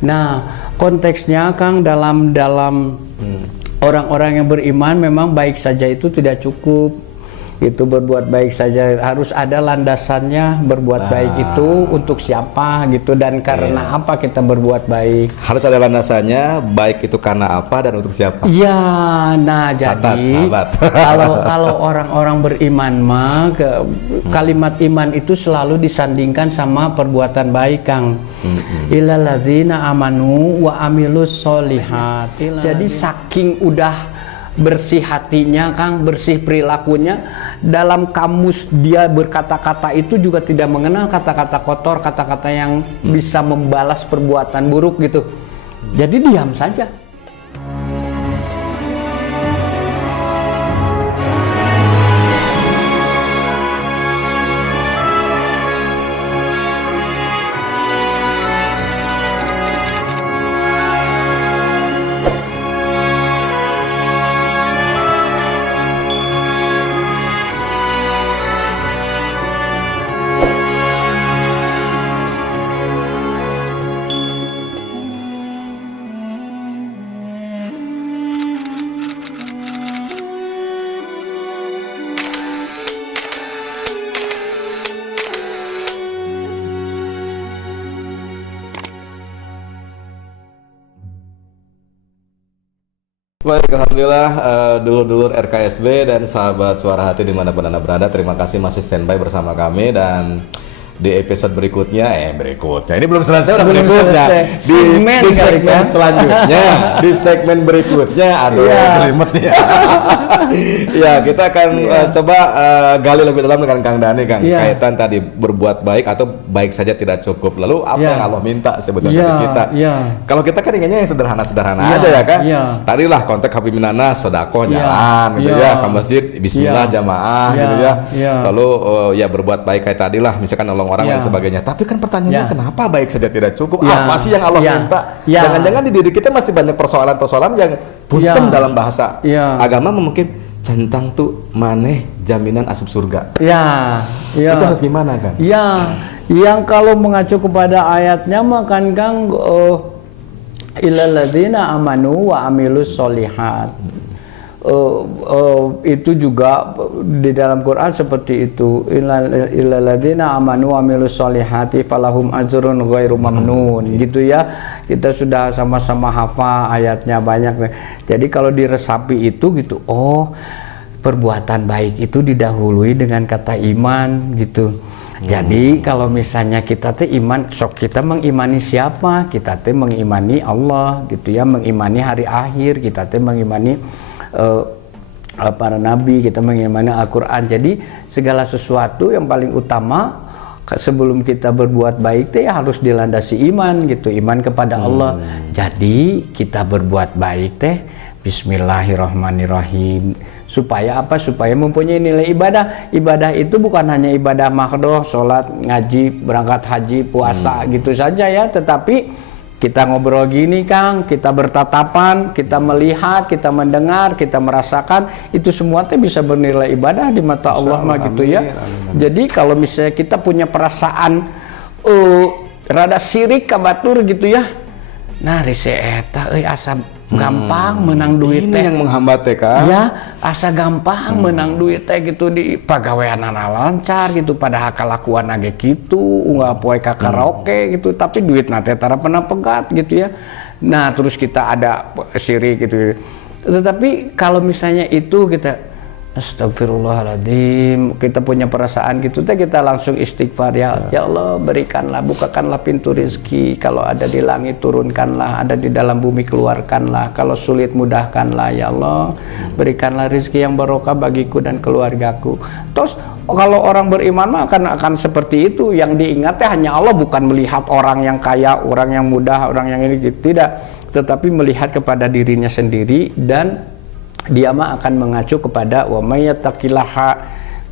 Nah, konteksnya Kang dalam orang-orang yang beriman memang baik saja itu tidak cukup. Itu berbuat baik saja, harus ada landasannya. Berbuat baik itu untuk siapa gitu, dan karena apa kita berbuat baik. Harus ada landasannya, baik itu karena apa dan untuk siapa. Iya, nah Catat, jadi sahabat. kalau orang-orang beriman mah kalimat iman itu selalu disandingkan sama perbuatan baik, Kang. Illal ladzina amanu wa amilus sholihat. Jadi saking udah bersih hatinya, Kang, bersih perilakunya, dalam kamus dia berkata-kata itu juga tidak mengenal kata-kata kotor, kata-kata yang bisa membalas perbuatan buruk gitu. Jadi diam saja. Baik, alhamdulillah dulur-dulur RKSB dan sahabat Suara Hati dimanapun Anda berada, terima kasih masih standby bersama kami. Dan di episode berikutnya, ini belum selesai, udah berikutnya di segmen selanjutnya, di segmen berikutnya, aduh kelimet ya. Ya, kita akan coba gali lebih dalam dengan Kang Dhani, Kang, kaitan tadi berbuat baik atau baik saja tidak cukup. Lalu apa yang Allah minta sebetulnya dari kita? Kalau kita kan inginnya yang sederhana-sederhana aja ya, kan? Tadi lah konteks Habib Minanas, sedekah jalan gitu ya, ke masjid Bismillah jamaah gitu ya. Lalu ya berbuat baik kayak tadi lah, misalkan nolong orang dan sebagainya. Tapi kan pertanyaannya kenapa baik saja tidak cukup? Apa sih yang Allah minta? Jangan-jangan di diri kita masih banyak persoalan-persoalan yang punten dalam bahasa agama mungkin centang tuh maneh jaminan asup surga. Itu harus gimana, Kang? Yang kalau mengacu kepada ayatnya mah kan, Kang, illal ladzina amanu wa amilus sholihat. Itu juga di dalam Quran seperti itu, illal ladzina amanu wa amilus sholihati falahum ajrun ghairu mamnun gitu ya. Kita sudah sama-sama hafal ayatnya banyak. Jadi kalau diresapi itu gitu, perbuatan baik itu didahului dengan kata iman gitu. Jadi kalau misalnya kita teh iman, sok kita mengimani siapa? Kita teh mengimani Allah gitu ya, mengimani hari akhir, kita teh mengimani para nabi, kita mengimani Al-Quran. Jadi segala sesuatu yang paling utama sebelum kita berbuat baik teh harus dilandasi iman gitu, iman kepada Allah. Jadi kita berbuat baik teh Bismillahirrahmanirrahim. Supaya apa? Supaya mempunyai nilai ibadah. Ibadah itu bukan hanya ibadah makdoh, sholat, ngaji, berangkat haji, puasa gitu saja ya, tetapi kita ngobrol gini, Kang, kita bertatapan, kita melihat, kita mendengar, kita merasakan, itu semua teh bisa bernilai ibadah di mata Allah mah gitu ya. Jadi kalau misalnya kita punya perasaan rada sirik kabatur gitu ya, nah rese eta asa gampang menang duit teh. Ini yang menghambat teh, Kang. Ya, asa gampang menang duit teh gitu, di pagaweanana lancar gitu, padahal kalakuan age kitu, unggal poe ka karaoke gitu, tapi duit nate tara pernah pegat gitu ya. Nah, terus kita ada sirik gitu. Tetapi kalau misalnya itu kita astagfirullahaladzim, kita punya perasaan gitu teh, kita langsung istighfar, ya Allah berikanlah, bukakanlah pintu rezeki, kalau ada di langit turunkanlah, ada di dalam bumi keluarkanlah, kalau sulit mudahkanlah ya Allah, berikanlah rezeki yang barokah bagiku dan keluargaku. Terus kalau orang beriman mah akan seperti itu, yang diingat hanya Allah, bukan melihat orang yang kaya, orang yang mudah, orang yang ini gitu, tidak, tetapi melihat kepada dirinya sendiri, dan dia mah akan mengacu kepada wa may yattaqillaha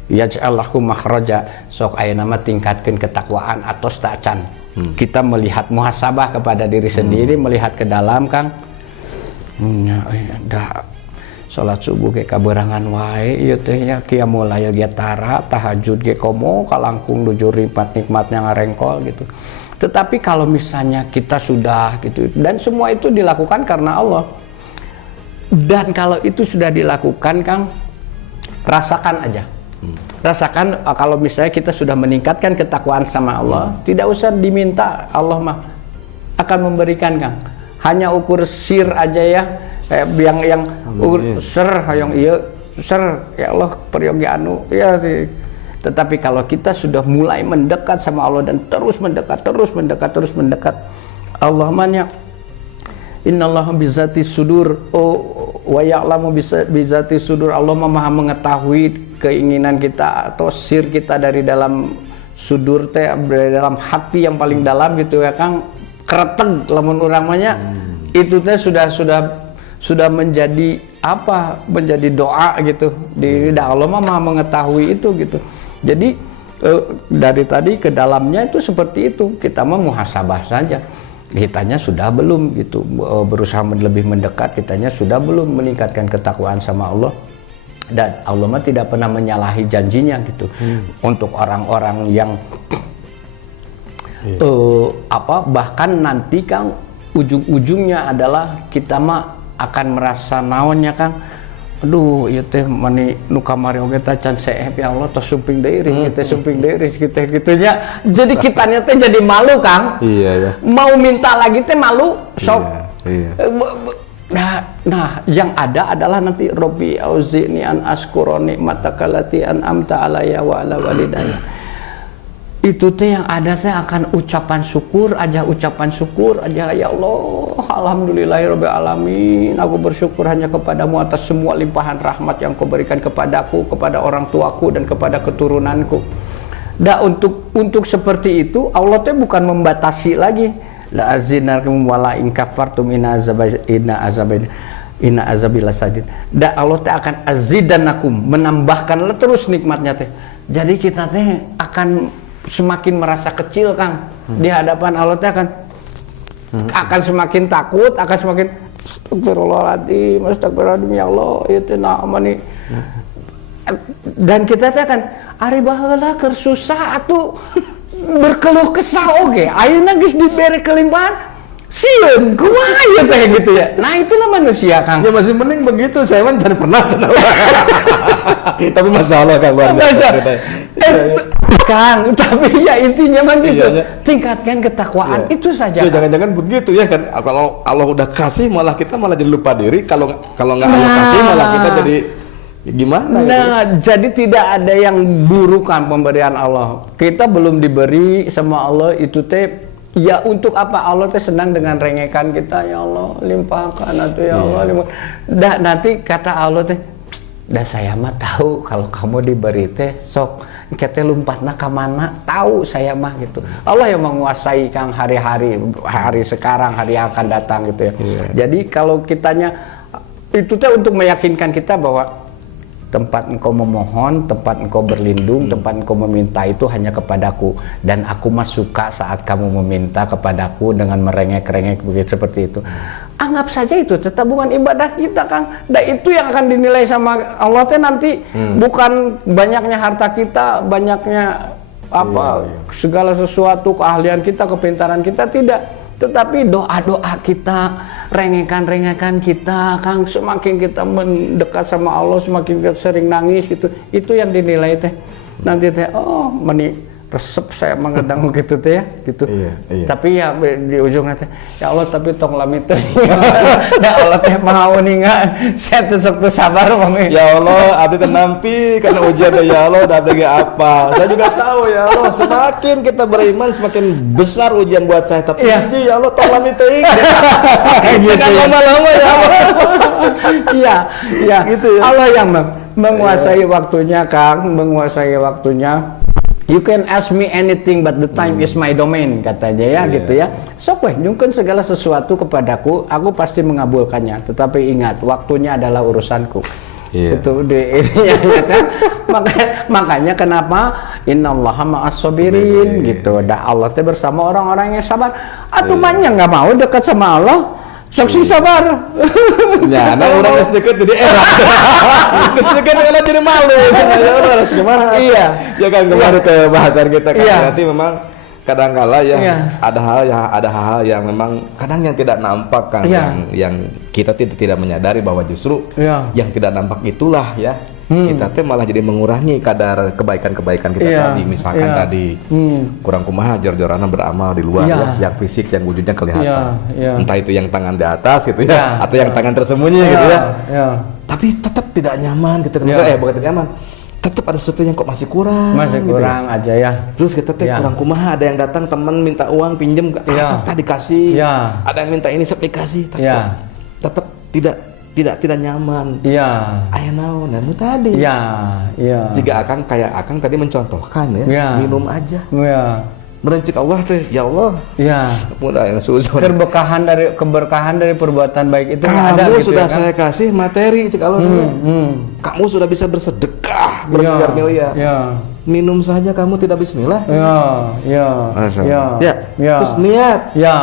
yaj'al lahu makhraja. Sok aya nama tingkatkeun ketakwaan atos tacan. Kita melihat muhasabah kepada diri sendiri, melihat ke dalam, Kang. Da salat subuh ge kaberangan wae ieu teh nya, qiyamul lail ge tara, tahajud ge komo kalangkung nuju nikmatnya ngarengkol gitu. Tetapi kalau misalnya kita sudah gitu, dan semua itu dilakukan karena Allah. Dan kalau itu sudah dilakukan, Kang, rasakan aja. Rasakan kalau misalnya kita sudah meningkatkan ketakwaan sama Allah, tidak usah diminta, Allah mah akan memberikan, Kang. Hanya ukur sir aja ya, yang ukur ser, hayang iya ser, ya Allah peryogi anu ya. Tetapi kalau kita sudah mulai mendekat sama Allah dan terus mendekat, Allah manya innallaha bizati sudur wa ya'lamu bizati sudur. Allah maha mengetahui keinginan kita atau sir kita dari dalam sudur teh, dari dalam hati yang paling dalam gitu ya, Kang. Kereteg lamun urang manya itu teh sudah menjadi apa? Menjadi doa gitu. Di Allah maha mengetahui itu gitu. Jadi dari tadi ke dalamnya itu seperti itu. Kita mah muhasabah saja. Kitanya sudah belum gitu, berusaha lebih mendekat, kitanya sudah belum meningkatkan ketakwaan sama Allah. Dan Allah mah tidak pernah menyalahi janjinya gitu. Untuk orang-orang yang bahkan nanti, Kang, ujung-ujungnya adalah kita mah akan merasa naonnya, Kang. Aduh, ieu teh mani nu kamari oge teh can seep ya Allah, tos sumping deui rizki teh gitunya. Jadi kitanya teh jadi malu, Kang. Iya ya. Mau minta lagi teh malu, sok. Iya. Nah, yang ada adalah nanti Robbi auzi'ni an askura nikmataka allati an'amta alayya wa ala walidayya. Itu teh yang ada teh akan ucapan syukur aja ya Allah, alhamdulillahirabbil alamin, aku bersyukur hanya kepadamu atas semua limpahan rahmat yang kau berikan kepadaku, kepada orang tuaku dan kepada keturunanku. Untuk seperti itu Allah teh bukan membatasi lagi, la azinnakum wala in kafartum inna azabi lasadid. Allah teh akan azidanakum, menambahkan terus nikmatnya teh. Jadi kita teh akan semakin merasa kecil, Kang, di hadapan Allah teh akan semakin takut, akan semakin astagfirullahaladzim ya Allah, itu namanya. Dan kita teh akan ari baheula keur susah atuh berkeluh kesah oge, ayeuna geus dibere kelimpahan sieun kumaha ieu teh gitu ya. Nah, itulah manusia, Kang. Ya masih mending begitu, saya mah jadi pernah tapi masalah, Kang, luar biasa. Kang, tapi ya intinya mah gitu. Tingkatkan ketakwaan, itu saja. Ya, jangan-jangan begitu ya kan. Kalau Allah udah kasih malah kita malah jadi lupa diri, kalau nggak Allah kasih malah kita jadi gimana gitu. Nah, jadi tidak ada yang buruk kan pemberian Allah. Kita belum diberi sama Allah itu teh. Ya untuk apa? Allah teh senang dengan rengekan kita, ya Allah limpahkan atuh ya Allah. Nanti kata Allah teh, dah saya mah tahu kalau kamu diberi teh sok kita lompatna ka mana, tahu saya mah gitu. Allah yang menguasai, Kang, hari-hari sekarang, hari yang akan datang gitu ya. Jadi kalau kitanya itu teh untuk meyakinkan kita bahwa tempat engkau memohon, tempat engkau berlindung, tempat engkau meminta itu hanya kepadaku, dan aku mah suka saat kamu meminta kepadaku dengan merengek-rengek begitu seperti itu. Anggap saja itu tetap bukan ibadah kita, Kang. Dan itu yang akan dinilai sama Allah teh nanti, bukan banyaknya harta kita, banyaknya segala sesuatu, keahlian kita, kepintaran kita, tidak. Tetapi doa-doa kita, rengekan-rengekan kita, Kang, semakin kita mendekat sama Allah, semakin kita sering nangis gitu, itu yang dinilai teh. Nanti teh, oh meni resep saya mengedang gitu teh ya, gitu. Iya. Tapi ya di ujungnya teh, ya Allah tapi tong lami teh. Ya Allah teh mau ninga, saya tuh sok tuh sabar mami. Ya Allah, abdi teh nampi karena ujian teh ya Allah, da abdi apa. Saya juga tahu ya Allah, semakin kita beriman semakin besar ujian buat saya, tapi ya Allah tong lami teh. Jangan lama-lama ya Allah. Iya. Gitu ya. Allah yang menguasai waktunya, Kang, menguasai waktunya. You can ask me anything but the time is my domain, katanya ya, gitu ya. Sok weh, nyungkeun segala sesuatu kepadaku, aku pasti mengabulkannya. Tetapi ingat, waktunya adalah urusanku. Itu ya kan? Makanya kenapa innallaha ma'as-sabirin gitu. Da Allah teh bersama orang-orang yang sabar. Atuh banyak nggak mau dekat sama Allah. Sok sing sabar. Ya, nah urang geus deket jadi era. Geus deket malah jadi malu. Ya harus gimana? Iya. Ya kan kemarin ke bahasan kita kan berarti memang kadang-kala ya Iya. ada hal-hal yang memang kadang yang tidak nampak kan, Iya. yang kita tidak menyadari bahwa justru Iya. yang tidak nampak itulah ya kita teh malah jadi mengurangi kadar kebaikan-kebaikan kita Iya. tadi, misalkan Iya. tadi kurang kumaha jor-jorana beramal di luar Iya. ya, yang fisik yang wujudnya kelihatan, Iya, iya. entah itu yang tangan di atas gitu ya, Iya. atau yang tangan tersembunyi gitu ya, Iya. tapi tetap tidak nyaman gitu, Iya. maksudnya bukan tidak nyaman, tetap ada sesuatu yang kok masih kurang, Masih gitu ya. kurang aja ya. Terus kita teh Ya. kurang kumaha, ada yang datang teman minta uang pinjem, Ya. sok tak dikasih. Ya. Ada yang minta ini sok dikasih, tapi Ya. tetap tidak nyaman. Iya. Aya naon namun tadi. Iya. Iya. Jika Akang tadi mencontohkan ya, Ya. minum aja. Iya. Merencik Allah teh, ya Allah. Iya. Mudah yang suzon. Keberkahan dari perbuatan baik itu nggak ada Kamu gitu sudah ya, kan? saya kasih materi cik Allah. Kamu sudah bisa bersedekah bermiliar-miliar. Iya. Minum saja kamu tidak bismillah. Iya. Iya. Masya Iya. Allah. Ya. Iya. Terus niat, Iya.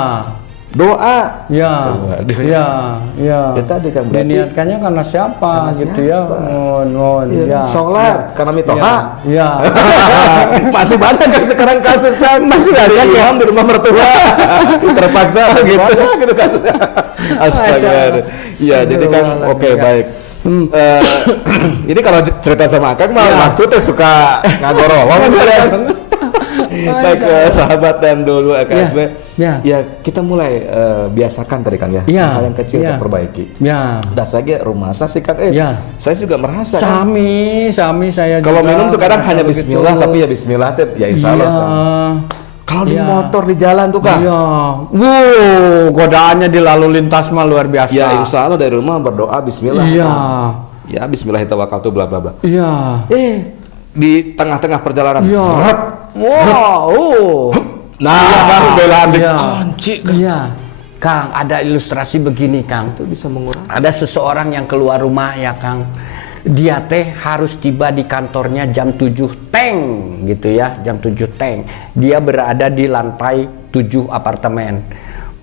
doa. Iya. Astagfirullahaladzim. Iya. Iya. Ya tadi kan berarti diniatkannya karena siapa karena gitu siapa? ya. Mohon. Iya, Ya. sholat karena mitoha. Iya. Masih banyak kan sekarang kasus kan, masih banyak imam di rumah mertua terpaksa masih banyak gitu kasusnya. Astaga. Iya, jadi kan oke, baik. Ini kalau cerita sama Akang mah aku tuh suka ngagorolong. Baik sahabat dan dulu KSB, ya kita mulai biasakan tadi kan ya, hal yang kecil kita perbaiki. Ya. Dan saya rumah saya sih Kang, saya juga merasa kan, Sami saya kalau juga minum tuh kadang hanya begitu. Bismillah, tapi ya Bismillah tuh ya Insya Allah kan. Kalau di motor di jalan tuh Kang, Iya. Godaannya di lalu lintas mah luar biasa. ya Insya Allah dari rumah berdoa Bismillah. Iya. Ya Bismillahirrahmanirrahim bla bla bla. Iya. Di tengah-tengah perjalanan, Iya. seret. Wow. Nah, baru belaan Iya. dikunci. Iya. Kang, ada ilustrasi begini, Kang. Itu bisa mengurangi. Ada seseorang yang keluar rumah ya, Kang. Dia teh harus tiba di kantornya jam 7 teng gitu ya, jam 7 teng. Dia berada di lantai 7 apartemen.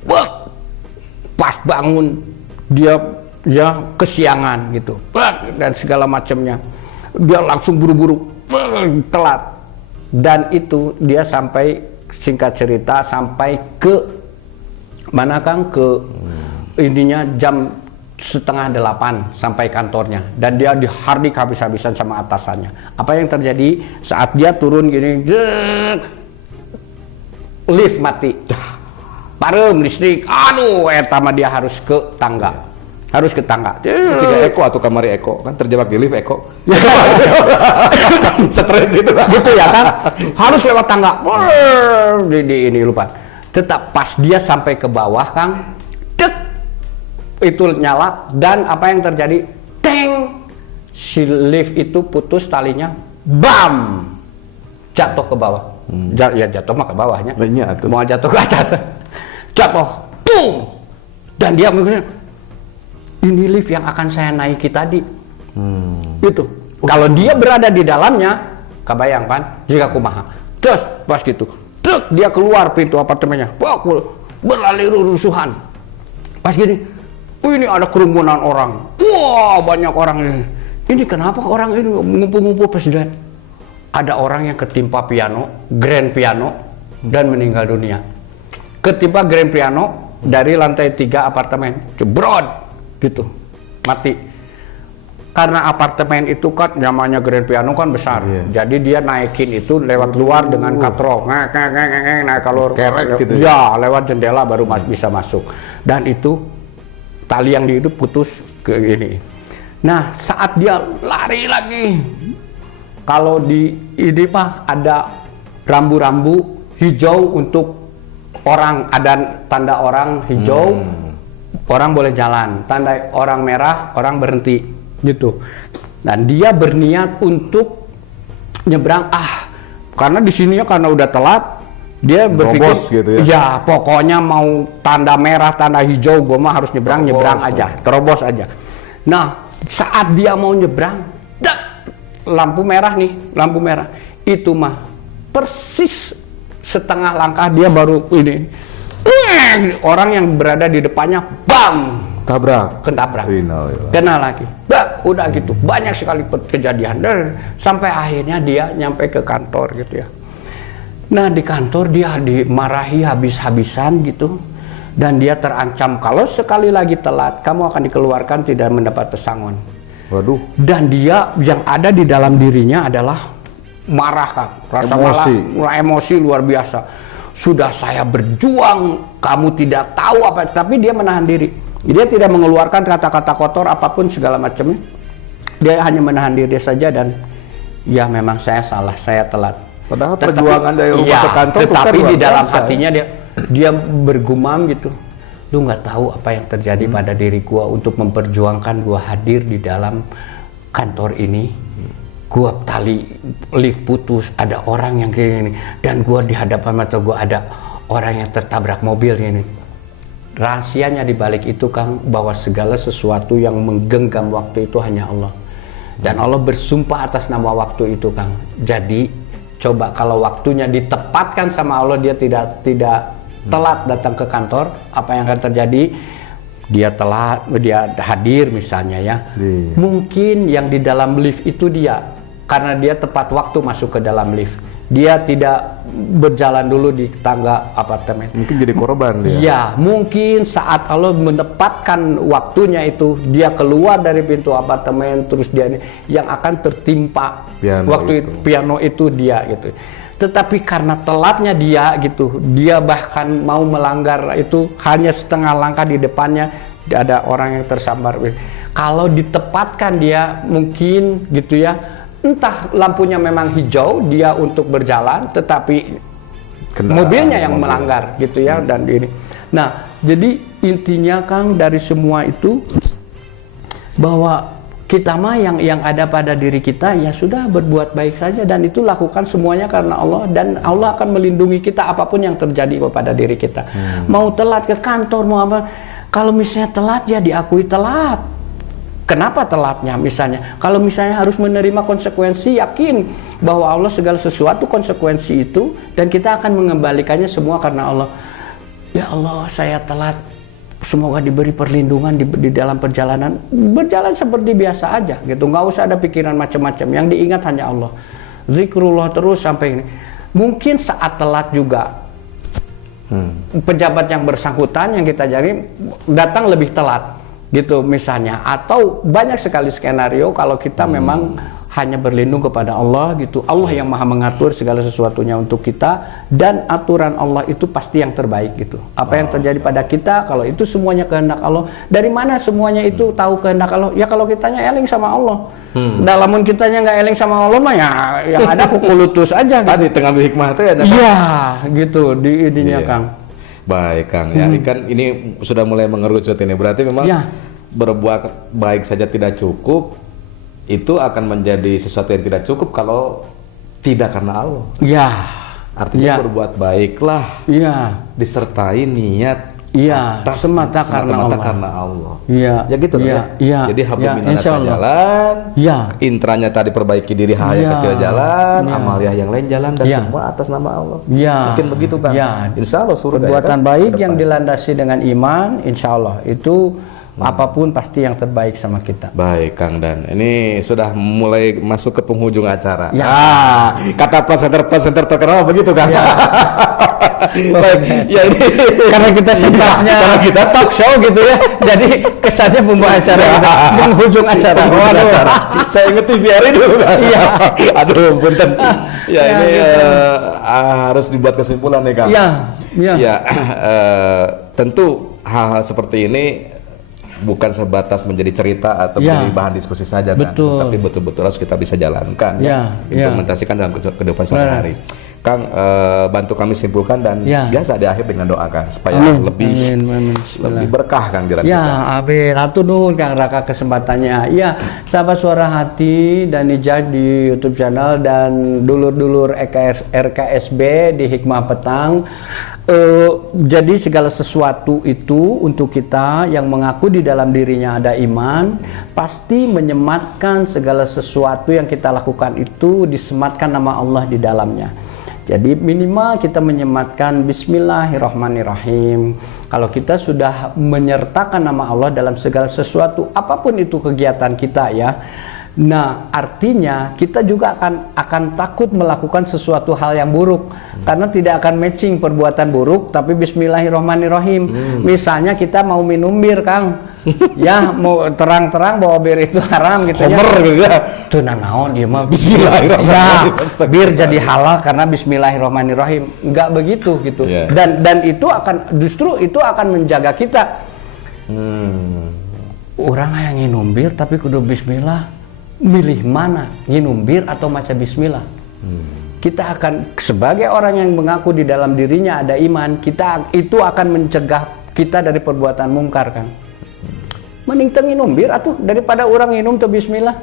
Wah, pas bangun dia ya kesiangan gitu. Dan segala macamnya. Dia langsung buru-buru telat. Dan itu dia sampai, singkat cerita, sampai ke mana Kang, ke ininya jam 7:30 sampai kantornya, dan dia dihardik habis-habisan sama atasannya. Apa yang terjadi saat dia turun gini, lift mati, parem listrik, aduh, etama dia harus ke tangga. Harus ke tangga. Sehingga Eko atau kamari Eko kan terjebak di lift Eko. Stres itu Gitu ya kan, harus lewat tangga. Ini lupa. Tetap pas dia sampai ke bawah Kang, dek, itu nyala, dan apa yang terjadi? Teng, si lift itu putus talinya, bam, jatuh ke bawah. Ya jatuh mah ke bawahnya. Lainnya atuh. Mau jatuh ke atas, jatuh, boom, dan dia mikirnya, ini lift yang akan saya naiki tadi. Itu. Kalau dia berada di dalamnya, kebayang kan? Jika kumaha. Terus pas gitu, truk dia keluar pintu apartemennya. Wah, berlari rusuhan. Pas gini, ini ada kerumunan orang. Wah, banyak orang ini. Ini kenapa orang ini ngumpul-ngumpul presiden? Ada orang yang ketimpa piano, grand piano, dan meninggal dunia. Ketimpa grand piano dari lantai 3 apartemen. Jebrot. Gitu, mati. Karena apartemen itu kan namanya grand piano kan besar, jadi dia naikin itu lewat luar dengan katrol, naik keluar, gitu ya lewat jendela baru bisa masuk, dan itu tali yang di itu putus ke ini. Nah saat dia lari lagi, kalau di ini mah ada rambu-rambu hijau untuk orang, ada tanda orang hijau. Orang boleh jalan, tanda orang merah, orang berhenti, gitu. Dan dia berniat untuk nyebrang, karena di sininya karena udah telat, dia berpikir, gitu ya? Ya pokoknya mau tanda merah, tanda hijau, gue mah harus nyebrang, nyebrang aja, terobos aja. Nah, saat dia mau nyebrang, lampu merah nih, lampu merah, itu mah persis setengah langkah dia baru ini. Orang yang berada di depannya, bam, ketabrak, kena lagi. Udah gitu, banyak sekali kejadian, sampai akhirnya dia nyampe ke kantor gitu ya. Nah di kantor dia dimarahi habis-habisan gitu, dan dia terancam kalau sekali lagi telat kamu akan dikeluarkan, tidak mendapat pesangon. Waduh. Dan dia yang ada di dalam dirinya adalah marah kan, rasa emosi luar biasa. Sudah saya berjuang, kamu tidak tahu apa, tapi dia menahan diri. Dia tidak mengeluarkan kata-kata kotor apapun segala macamnya. Dia hanya menahan diri saja dan ya memang saya salah, saya telat. Padahal perjuangan dari rumah ke kantor tetapi di dalam hatinya dia bergumam gitu. Lu nggak tahu apa yang terjadi pada diri gua untuk memperjuangkan gua hadir di dalam kantor ini. Gua tali lift putus, ada orang yang kayak gini, dan gua di hadapan mata gua ada orang yang tertabrak mobil ini. Rahasianya di balik itu Kang, bahwa segala sesuatu yang menggenggam waktu itu hanya Allah. Dan Allah bersumpah atas nama waktu itu Kang. Jadi coba kalau waktunya ditepatkan sama Allah, dia tidak telat datang ke kantor, apa yang akan terjadi? Dia telat, dia hadir misalnya ya. Mungkin yang di dalam lift itu dia, karena dia tepat waktu masuk ke dalam lift, dia tidak berjalan dulu di tangga apartemen. Mungkin jadi korban dia. Ya, mungkin saat Allah menempatkan waktunya itu, dia keluar dari pintu apartemen, terus dia yang akan tertimpa piano itu dia gitu. Tetapi karena telatnya dia gitu, dia bahkan mau melanggar itu hanya setengah langkah di depannya ada orang yang tersambar. Kalau ditepatkan dia mungkin gitu ya, entah lampunya memang hijau dia untuk berjalan, tetapi mobilnya yang melanggar gitu ya. Dan ini, nah jadi intinya Kang dari semua itu bahwa kita mah yang ada pada diri kita ya sudah, berbuat baik saja, dan itu lakukan semuanya karena Allah, dan Allah akan melindungi kita apapun yang terjadi kepada diri kita. Mau telat ke kantor mau apa, kalau misalnya telat ya diakui telat. Kenapa telatnya misalnya? Kalau misalnya harus menerima konsekuensi, yakin bahwa Allah segala sesuatu konsekuensi itu, dan kita akan mengembalikannya semua karena Allah. Ya Allah, saya telat, semoga diberi perlindungan di dalam perjalanan, berjalan seperti biasa aja gitu, nggak usah ada pikiran macam-macam, yang diingat hanya Allah, zikrullah terus sampai ini. Mungkin saat telat juga pejabat yang bersangkutan yang kita cari datang lebih telat gitu misalnya, atau banyak sekali skenario kalau kita memang hanya berlindung kepada Allah gitu. Allah yang maha mengatur segala sesuatunya untuk kita, dan aturan Allah itu pasti yang terbaik gitu. Apa yang terjadi pada kita, kalau itu semuanya kehendak Allah. Dari mana semuanya itu tahu kehendak Allah? Ya kalau kitanya eling sama Allah. Dalamun kitanya nggak eling sama Allah mah ya yang ada kukulutus aja gitu. Tadi tengah hikmah teh ya. Iya gitu di ininya Kang. Baik Kang, ya kan ini sudah mulai mengerucut ini, berarti memang berbuat baik saja tidak cukup, itu akan menjadi sesuatu yang tidak cukup kalau tidak karena Allah. Iya. Artinya berbuat baiklah. Iya. Disertai niat. Iya. Semata karena Allah. Iya. Ya gitu ya. Iya. Jadi hablumminnas jalan. Iya. Intranya tadi perbaiki diri, hal yang kecil jalan, amaliah yang lain jalan, dan semua atas nama Allah. Iya. Mungkin begitu kan. Iya. Insya Allah surga. Perbuatan baik yang dilandasi dengan iman, insya Allah itu apapun pasti yang terbaik sama kita. Baik Kang Dan, ini sudah mulai masuk ke penghujung acara. Ya. Kata presenter terkenal begitu Kang. Ya. Baik, ya ini karena kita sebabnya kita talk show gitu ya, jadi kesannya pembawa acara kita penghujung acara. Saya ingetin biarin dulu Kang. Iya. Aduh, punten. Ya ini gitu. Harus dibuat kesimpulan nih Kang. Iya. Ya, tentu hal-hal seperti ini bukan sebatas menjadi cerita atau menjadi bahan diskusi saja kan, tapi betul-betul harus kita bisa jalankan, implementasikan dalam kehidupan sehari-hari. Kang, bantu kami simpulkan dan biasa di akhir dengan doakan supaya lebih berkah Kang jalan kita. Amin. Atur nuhun Kang Raka kesempatannya. Ya, sahabat Suara Hati dan Nijak di YouTube channel dan dulur-dulur RKSB di Hikmah Petang. Jadi segala sesuatu itu untuk kita yang mengaku di dalam dirinya ada iman, pasti menyematkan segala sesuatu yang kita lakukan itu disematkan nama Allah di dalamnya. Jadi minimal kita menyematkan Bismillahirrahmanirrahim. Kalau kita sudah menyertakan nama Allah dalam segala sesuatu, apapun itu kegiatan kita ya, Nah, artinya kita juga akan takut melakukan sesuatu hal yang buruk karena tidak akan matching perbuatan buruk tapi bismillahirrahmanirrahim. Misalnya kita mau minum bir, Kang. Ya, mau terang-terang bahwa bir itu haram gitu ya. Homer gitu ya. Tuh naon dia mah Bismillahirrahmanirrahim. ya, bir jadi halal karena bismillahirrahmanirrahim. Enggak begitu gitu. Yeah. Dan itu justru menjaga kita. Orang yang nginum bir tapi kudu bismillah. Milih mana, nginum bir atau maca bismillah. Kita akan, sebagai orang yang mengaku di dalam dirinya ada iman, itu akan mencegah kita dari perbuatan mungkar kan. Mending teu nginum bir atuh daripada orang nginum teu bismillah.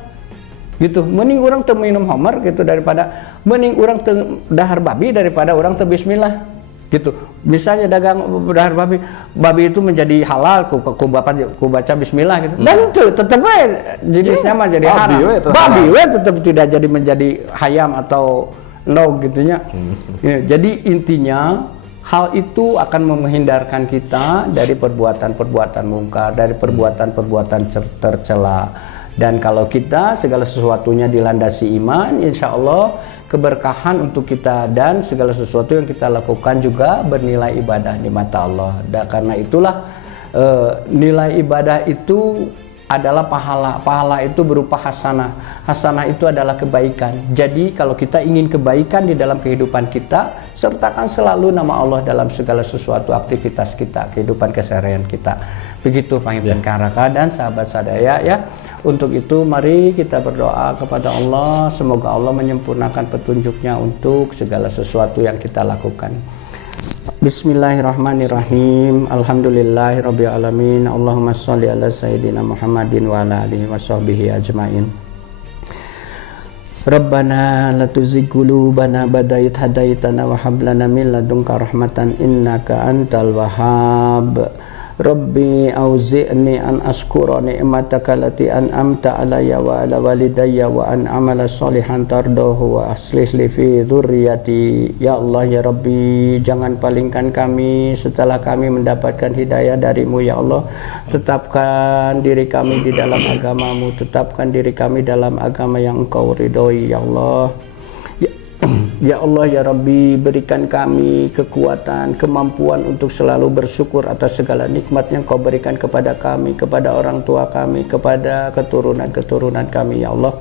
Gitu. Mending orang teu minum homer gitu daripada mending orang teu dahar babi daripada orang teu bismillah. Gitu. Misalnya dagang dahar babi itu menjadi halal ku baca bismillah gitu. Dan itu tetap jenisnya mah jadi haram. Babi tetap tidak jadi menjadi hayam atau log gitunya. Ya, jadi intinya hal itu akan menghindarkan kita dari perbuatan-perbuatan mungkar, dari perbuatan-perbuatan tercela. Dan kalau kita segala sesuatunya dilandasi iman, insya Allah keberkahan untuk kita dan segala sesuatu yang kita lakukan juga bernilai ibadah di mata Allah. Dan karena itulah nilai ibadah itu adalah pahala. Pahala itu berupa hasanah. Hasanah itu adalah kebaikan. Jadi kalau kita ingin kebaikan di dalam kehidupan kita, sertakan selalu nama Allah dalam segala sesuatu aktivitas kita, kehidupan keseharian kita. Begitu Panginten Kang Raka dan sahabat sadaya ya. Untuk itu mari kita berdoa kepada Allah, semoga Allah menyempurnakan petunjuknya untuk segala sesuatu yang kita lakukan. Bismillahirrahmanirrahim. Alhamdulillahirabbil alamin. Allahumma shalli ala sayyidina Muhammadin wa ala alihi washabbihi ajmain. Rabbana la tuzigh qulubana ba'da idh hadaitana wa hab lana min ladunka rahmatan innaka antal wahhab. Rabbi auzi'ni an askura ni'mataka allati an'amta alayya wa ala walidayya wa an amala sholihan tardahu wa aslih li fi dzurriyyati. Ya Allah ya Rabbi, jangan palingkan kami setelah kami mendapatkan hidayah darimu ya Allah. Tetapkan diri kami di dalam agamamu, tetapkan diri kami dalam agama yang engkau ridhoi ya Allah. Ya Allah ya Rabbi, berikan kami kekuatan, kemampuan untuk selalu bersyukur atas segala nikmat yang kau berikan kepada kami, kepada orang tua kami, kepada keturunan-keturunan kami ya Allah.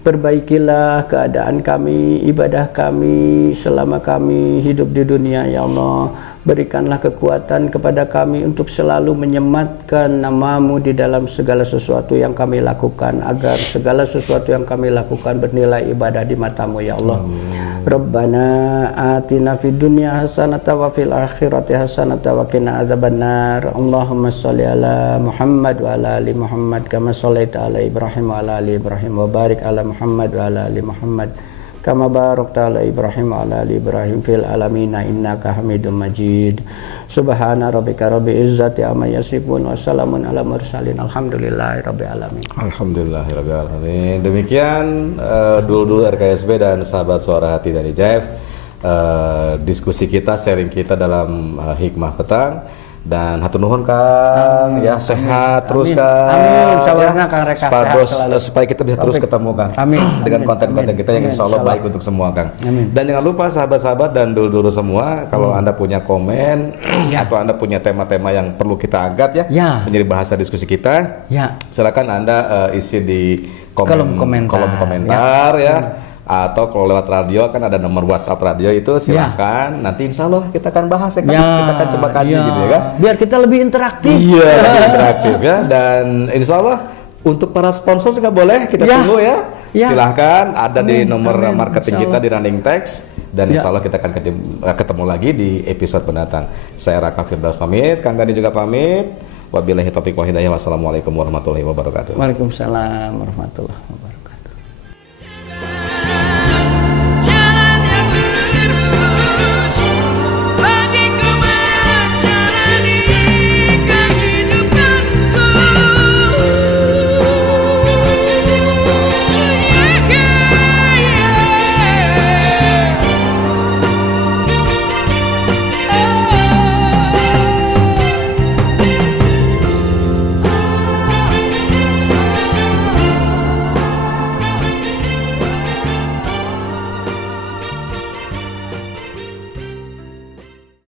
Perbaikilah keadaan kami, ibadah kami selama kami hidup di dunia ya Allah. Berikanlah kekuatan kepada kami untuk selalu menyematkan namamu di dalam segala sesuatu yang kami lakukan, agar segala sesuatu yang kami lakukan bernilai ibadah di matamu ya Allah. Rabbana atina fid dunya hasanatan wa fil akhirati hasanatan wa qina adzabannar. Allahumma shalli ala Muhammad wa ala ali Muhammad kama shallaita ala Ibrahim wa ala ali Ibrahim wa barik ala Muhammad wa ala ali Muhammad kama barakta ala Ibrahim wa ala ali Ibrahim fil alamin innaka Hamidum Majid. Subhana rabbika rabbil izzati amma yasifun wa salamun ala mursalin alhamdulillahi rabbil alamin. Alhamdulillahirabbil alamin. Demikian dulu RKSB dan sahabat Suara Hati dari Jaif, diskusi kita, sharing kita dalam hikmah petang. Dan hatur nuhun Kang, ya sehat terus Kang. Amin. Sabarna Kang Reka sehat selalu. Supaya kita bisa terus ketemu Kang. Amin. Dengan konten-konten kita yang insya Allah baik untuk semua Kang. Amin. Dan jangan lupa sahabat-sahabat dan dulu-dulu semua, kalau Anda punya komen atau Anda punya tema-tema yang perlu kita angkat ya, menjadi bahasa diskusi kita, silakan Anda isi di kolom komentar ya. Atau kalau lewat radio kan ada nomor WhatsApp radio itu, silakan nanti insya Allah kita akan bahas ya, kita akan coba kaji gitu ya kan, biar kita lebih interaktif. Iya, lebih interaktif ya. Dan insya Allah untuk para sponsor juga boleh kita tunggu ya. Silahkan ada di nomor marketing kita di Running Text. Dan insya Allah kita akan ketemu lagi di episode mendatang. Saya Raka Firdaus pamit, Kang Gani juga pamit. Wabillahi taufiq wal hidayah. Wassalamualaikum warahmatullahi wabarakatuh. Waalaikumsalam warahmatullahi wabarakatuh.